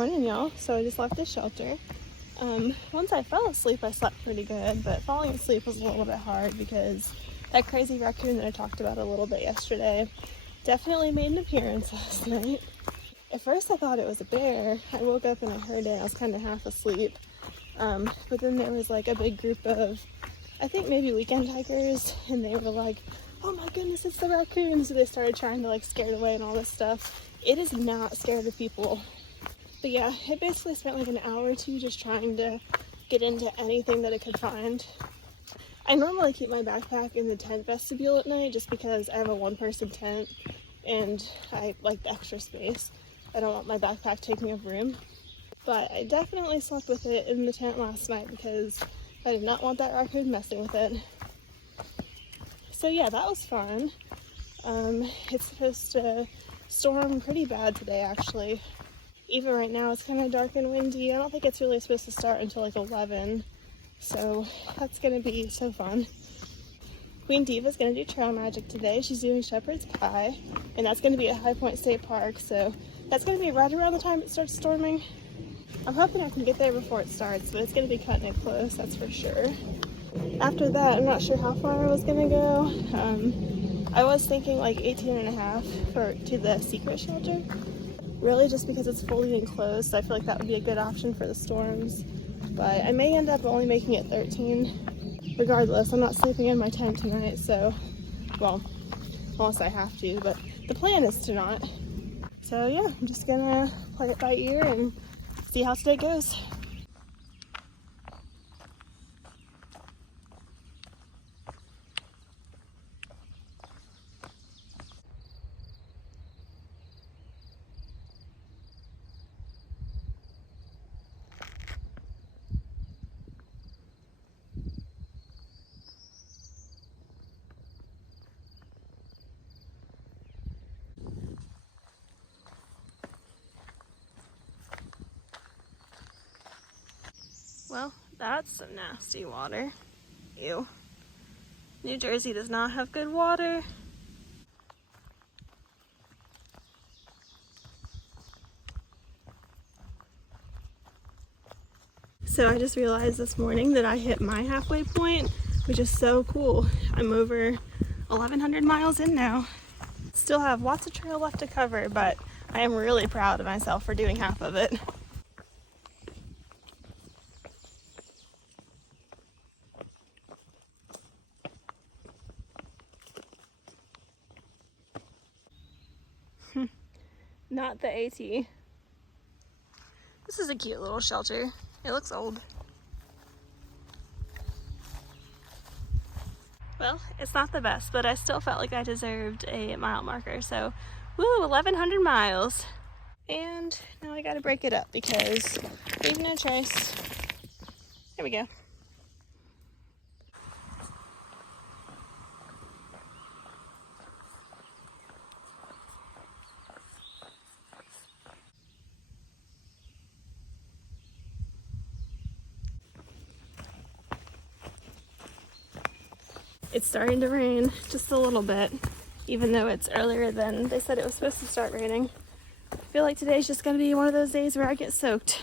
morning, y'all. So I just left the shelter. Once I fell asleep, I slept pretty good, but falling asleep was a little bit hard because that crazy raccoon that I talked about a little bit yesterday definitely made an appearance last night. At first I thought it was a bear. I woke up and I heard it. I was kind of half asleep. But then there was like a big group of, I think maybe weekend hikers, and they were like, oh my goodness, it's the raccoon. So they started trying to like scare it away and all this stuff. It is not scared of people. But yeah, it basically spent like an hour or two just trying to get into anything that it could find. I normally keep my backpack in the tent vestibule at night just because I have a one-person tent and I like the extra space. I don't want my backpack taking up room. But I definitely slept with it in the tent last night because I did not want that raccoon messing with it. So yeah, that was fun. It's supposed to storm pretty bad today, actually. Even right now, it's kind of dark and windy. I don't think it's really supposed to start until like 11. So that's going to be so fun. Queen Diva's going to do trail magic today. She's doing Shepherd's Pie, and that's going to be at High Point State Park. So that's going to be right around the time it starts storming. I'm hoping I can get there before it starts, but it's going to be cutting it close, that's for sure. After that, I'm not sure how far I was going to go. I was thinking like 18 and a half to the secret shelter. Really just because it's fully enclosed, so I feel like that would be a good option for the storms. But I may end up only making it 13. Regardless, I'm not sleeping in my tent tonight, so, well, unless I have to, but the plan is to not. So yeah, I'm just gonna play it by ear and see how today goes. Well, that's some nasty water. Ew. New Jersey does not have good water. So I just realized this morning that I hit my halfway point, which is so cool. I'm over 1,100 miles in now. Still have lots of trail left to cover, but I am really proud of myself for doing half of it. Not the AT. This is a cute little shelter. It looks old. Well, it's not the best, but I still felt like I deserved a mile marker. So, woo, 1,100 miles. And now I gotta break it up because we have no choice. Here we go. It's starting to rain just a little bit, even though it's earlier than they said it was supposed to start raining. I feel like today's just gonna be one of those days where I get soaked.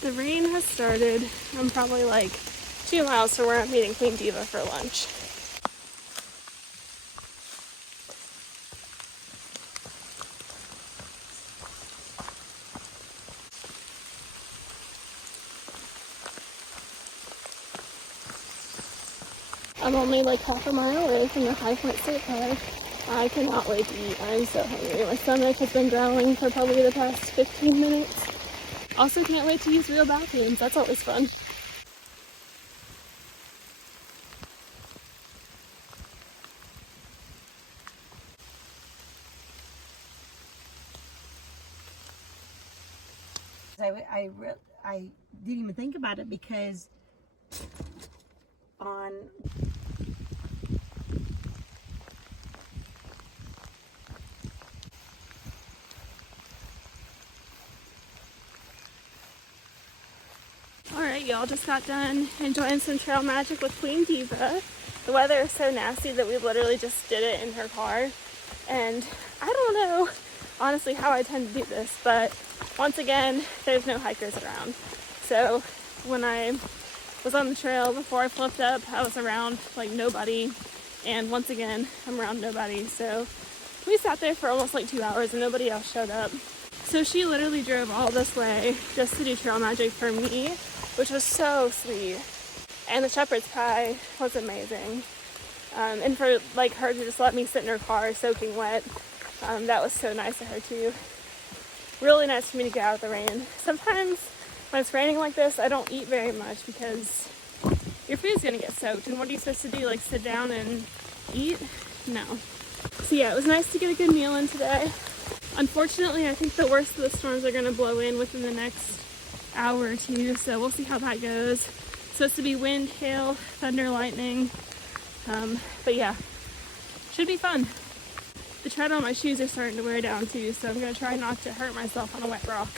The rain has started. I'm probably like 2 miles from where I'm meeting Queen Diva for lunch. I'm only like half a mile away from the High Point State Park. I cannot wait to eat. I'm so hungry. My stomach has been growling for probably the past 15 minutes. Also can't wait to use real bathrooms. That's always fun. I didn't even think about it because on Alright, y'all, just got done enjoying some trail magic with Queen Diva. The weather is so nasty that we literally just did it in her car. And I don't know honestly how I tend to do this, but once again, there's no hikers around. So when I was on the trail before I flipped up, I was around like nobody. And once again, I'm around nobody. So we sat there for almost like 2 hours and nobody else showed up. So she literally drove all this way just to do trail magic for me, which was so sweet. And the shepherd's pie was amazing. And for like her to just let me sit in her car soaking wet, that was so nice of her too. Really nice for me to get out of the rain. Sometimes when it's raining like this, I don't eat very much because your food's gonna get soaked. And what are you supposed to do? Like sit down and eat? No. So yeah, it was nice to get a good meal in today. Unfortunately, I think the worst of the storms are gonna blow in within the next hour or two, so we'll see how that goes. It's supposed to be wind, hail, thunder, lightning. But yeah, should be fun. The tread on my shoes are starting to wear down too, so I'm gonna try not to hurt myself on a wet rock.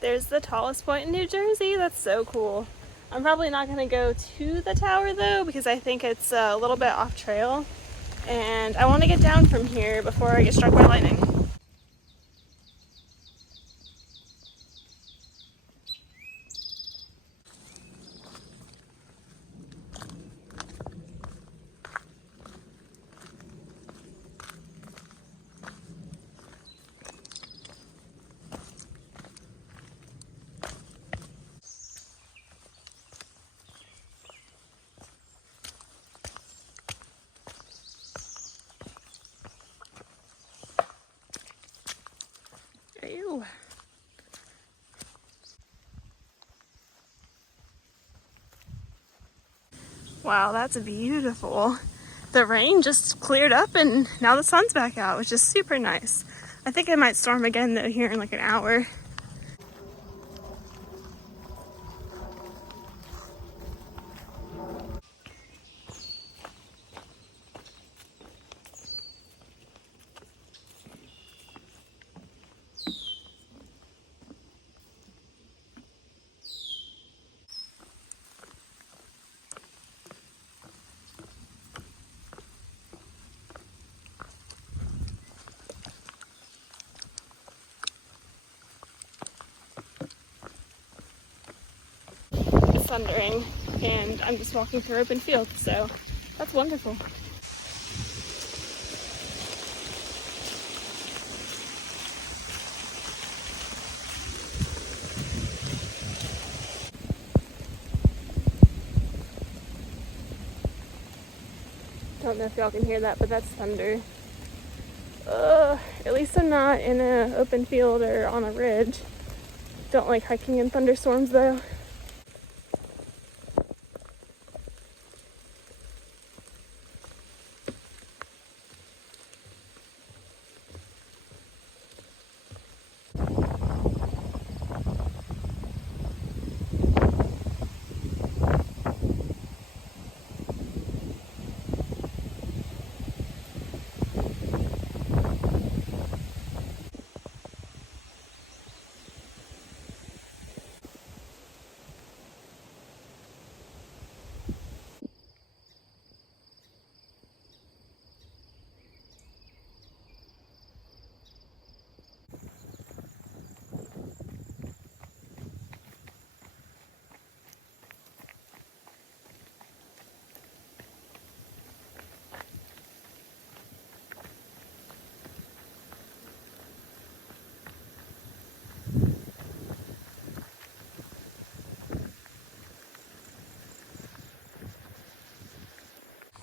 There's the tallest point in New Jersey. That's so cool. I'm probably not gonna go to the tower though because I think it's a little bit off trail and I want to get down from here before I get struck by lightning. Ew. Wow, that's beautiful. The rain just cleared up and now the sun's back out, which is super nice. I think it might storm again though here in like an hour. Thundering and I'm just walking through open field, so that's wonderful. Don't know if y'all can hear that, but that's thunder. At least I'm not in an open field or on a ridge. Don't like hiking in thunderstorms though.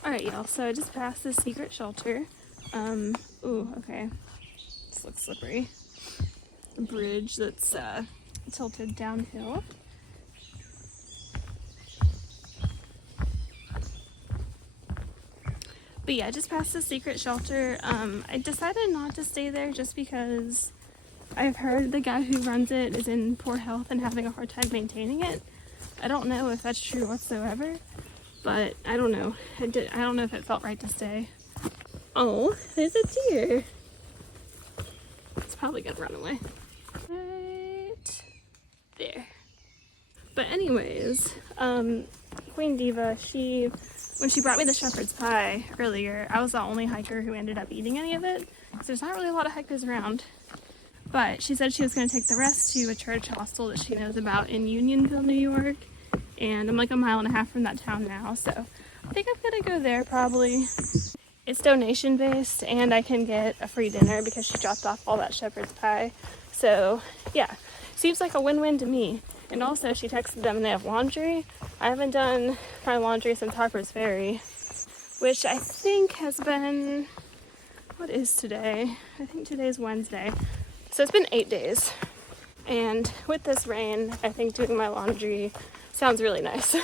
Alright y'all, so I just passed this secret shelter. Ooh, okay. This looks slippery. A bridge that's tilted downhill. But yeah, I just passed the secret shelter. I decided not to stay there just because I've heard the guy who runs it is in poor health and having a hard time maintaining it. I don't know if that's true whatsoever, but I don't know. I don't know if it felt right to stay. Oh, there's a deer. It's probably gonna run away. Right there. But anyways, Queen Diva, when she brought me the shepherd's pie earlier, I was the only hiker who ended up eating any of it, because there's not really a lot of hikers around. But she said she was going to take the rest to a church hostel that she knows about in Unionville, New York. And I'm like a mile and a half from that town now, so I think I'm going to go there probably. It's donation based, and I can get a free dinner because she dropped off all that shepherd's pie. So yeah, seems like a win-win to me. And also she texted them and they have laundry. I haven't done my laundry since Harper's Ferry, which I think has been, what is today? I think today's Wednesday. So it's been 8 days. And with this rain, I think doing my laundry sounds really nice.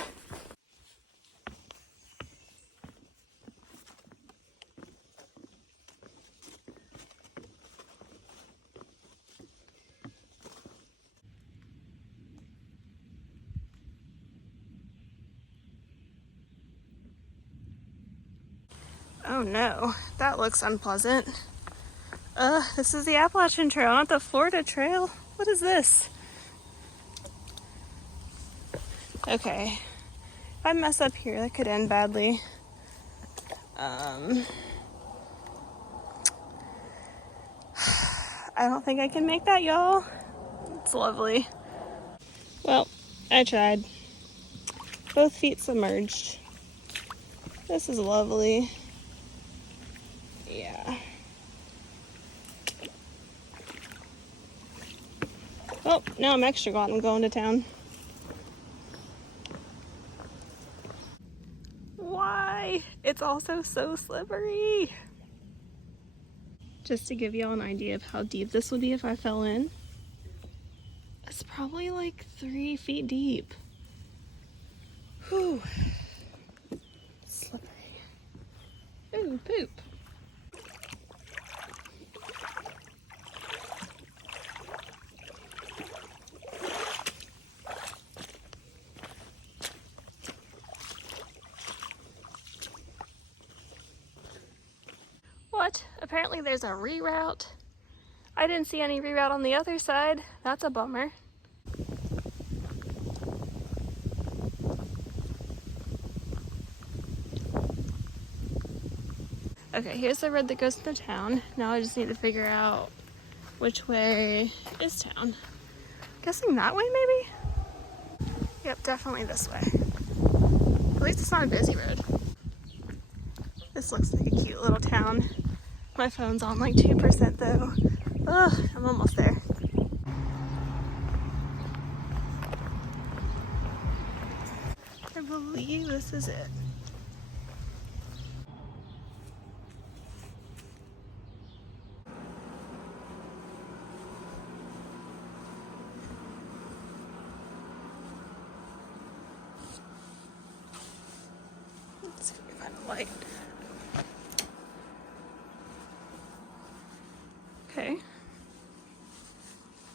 Oh no, that looks unpleasant. This is the Appalachian Trail, not the Florida Trail. What is this? Okay, if I mess up here, that could end badly. I don't think I can make that, y'all. It's lovely. Well, I tried. Both feet submerged. This is lovely. Yeah. Oh, now I'm extra glad I'm going to town. Why? It's also so slippery. Just to give y'all an idea of how deep this would be if I fell in. It's probably like 3 feet deep. Whew. Slippery. Ooh, poop. What? Apparently there's a reroute. I didn't see any reroute on the other side. That's a bummer. Okay, here's the road that goes to town. Now I just need to figure out which way is town. Guessing that way, maybe? Yep, definitely this way. At least it's not a busy road. This looks like a cute little town. My phone's on like 2% though. Ugh, I'm almost there. I believe this is it. Let's see if we can find a light. Okay.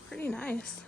Pretty nice.